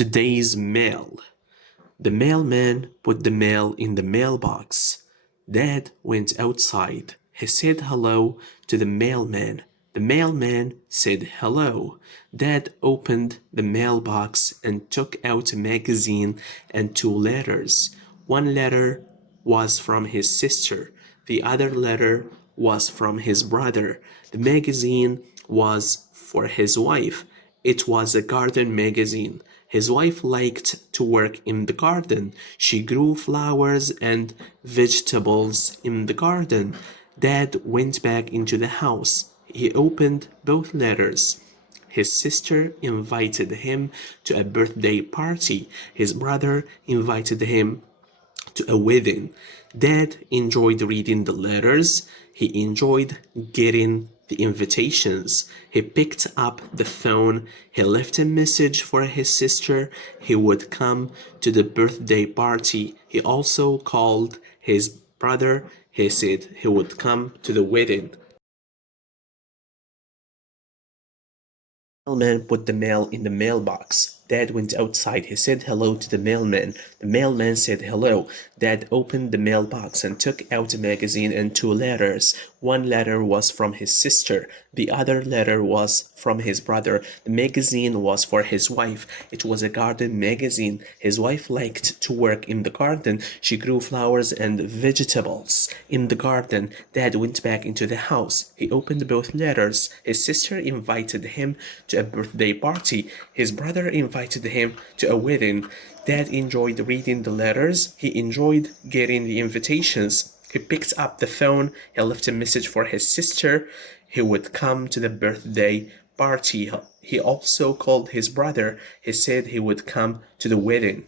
Today's mail. The mailman put the mail in the mailbox. Dad went outside. He said hello to the mailman. The mailman said hello. Dad opened the mailbox and took out a magazine and 2 letters. One letter was from his sister. The other letter was from his brother. The magazine was for his wife. It was a garden magazine. His wife liked to work in the garden. She grew flowers and vegetables in the garden. Dad went back into the house. He opened both letters. His sister invited him to a birthday party. His brother invited him to a wedding. Dad enjoyed reading the letters. He enjoyed getting the invitations. He picked up the phone. He left a message for his sister. He would come to the birthday party. He also called his brother. He said he would come to the wedding. The mailman put the mail in the mailbox. Dad went outside. He said hello to the mailman. The mailman said hello. Dad opened the mailbox and took out a magazine and 2 letters. One letter was from his sister. The other letter was from his brother. The magazine was for his wife. It was a garden magazine. His wife liked to work in the garden. She grew flowers and vegetables in the garden. Dad went back into the house. He opened both letters. His sister invited him to a birthday party. His brother invited him to a wedding. Dad enjoyed reading the letters. He enjoyed getting the invitations. He picked up the phone. He left a message for his sister. He would come to the birthday party. He also called his brother. He said he would come to the wedding.